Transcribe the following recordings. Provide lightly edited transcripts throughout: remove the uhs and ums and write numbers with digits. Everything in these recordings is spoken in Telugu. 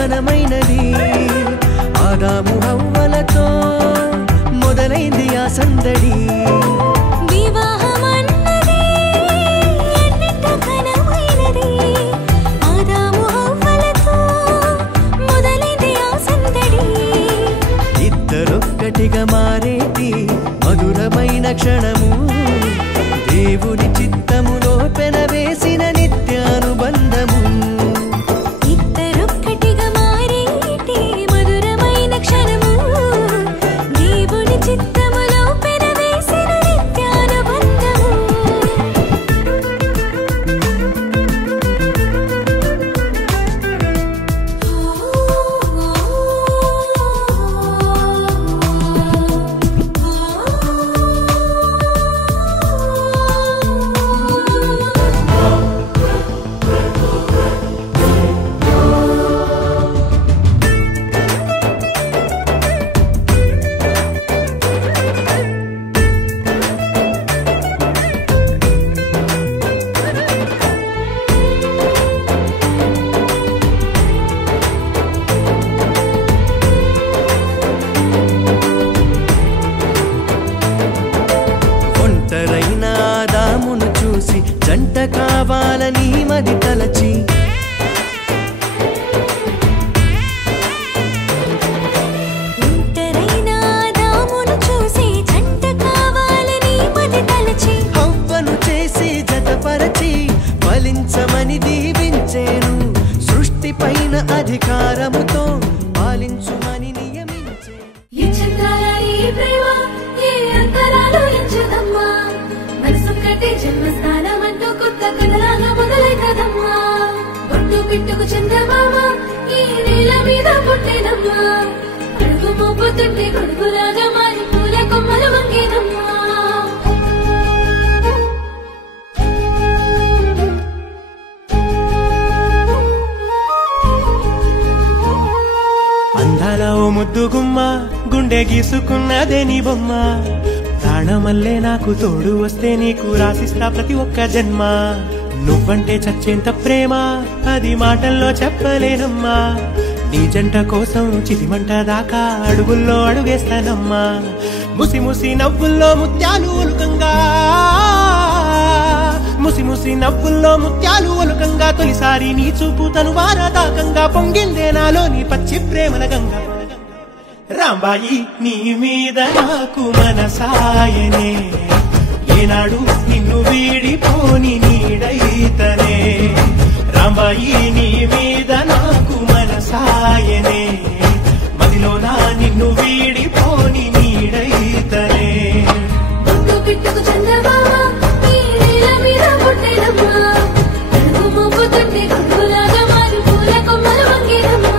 ఘనమైనది ఆదాము హవ్వలతో మొదలైంది ఆ సందడి వివాహమన్నది ఎన్నింట ఘనమైనది ఆదాము హవ్వలతో మొదలైంది ఆ సందడి ఇద్దరొక్కటిగా మారేటి మధురమైన క్షణము దేవుని చిత్తములో పెనవేసిన నిత్యానుబంధము ఇద్దరొక్కటిగా మారేటి మధురమైన క్షణము దేవుని చిత్తములో పెనవేసిన నిత్యానుబంధము ఒంటరైన ఆదామును చూసి జంట కావాలని మది తలచి ఒంటరైన ఆదామును చూసి జంట కావాలని మది తలచి హవ్వను చేసి జతపరచి ఫలించమని దీవించేను సృష్టిపైన అధికారముతో పాలించుమని నియమించే జన్మస్థానమంటూ కొత్త కథలాగా మొదలైతదమ్మా బొట్టు పిట్టుకు చందమామ ఈ నేల మీద పుట్టేనమ్మా అడుగు మోపుతుంటే గొడుగులాగా మారి పూల కొమ్మలు వంగేనమ్మా అందాల ఓ ముద్దు గుమ్మ గుండె గీసుకున్నదే నీ బొమ్మ ప్రాణమల్లే నాకు తోడు వస్తే నీకు రాసిస్తా ప్రతి ఒక్క జన్మ నువ్వంటే చచ్చేంత ప్రేమ అది మాటల్లో చెప్పలేనమ్మా నీ జంట కోసం చితిమంట దాకా అడుగుల్లో అడుగేస్తానమ్మా ముసి ముసి నవ్వుల్లో ముత్యాలు ఒలుకంగా ముసి ముసి నవ్వుల్లో ముత్యాలు ఒలుకంగా తొలిసారి నీ చూపు తను వారదాకంగా పొంగిందే నాలో నీ పచ్చి ప్రేమల గంగా రాంబాయి నీ మీద నాకు మనసాయనే ఏనాడు నిన్ను వీడిపోని నీడైతనే రాంబాయి నీ మీద నాకు మనసాయనే మదిలో నా నిన్ను వీడిపోని నీడైతనే బొట్టు పిట్టుకు చందమామ ఈ నేల మీద పుట్టేనమ్మా అడుగు మోపుతుంటే గొడుగులాగా మారి పూల కొమ్మలు వంగేనమ్మా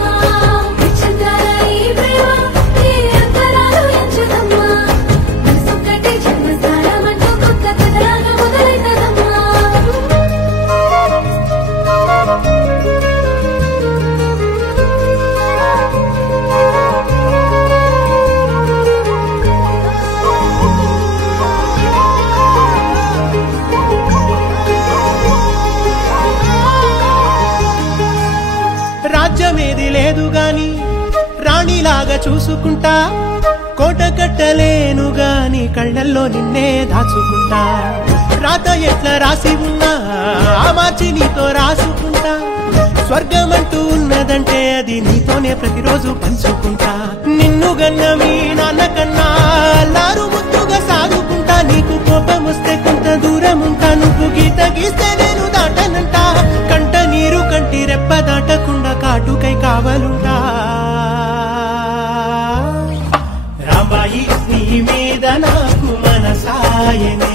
రాజ్యమేది లేదు గాని రాణిలాగా చూసుకుంటా కోట కట్టలేను గాని కళ్ళల్లో నిన్నే దాచుకుంటా రాత ఎట్లా రాసి ఉన్నా ఆ మార్చి నీతో రాసుకుంటా స్వర్గమంటూ ఉన్నదంటే అది నీతోనే ప్రతిరోజు పంచుకుంటా నిన్ను గన్న మీ నాన్న కన్నా అల్లారు ముద్దుగా సాగుకుంటా నీకు కోపం వస్తే కొంత దూరం ఉంటా నువ్వు గీత గీస్తే నేను దాటనంట కంట నీరు కంటి రెప్ప దాటకుండా కాటుకై కావలుంటా రాంబాయి నీ మీద నాకు మనసాయనే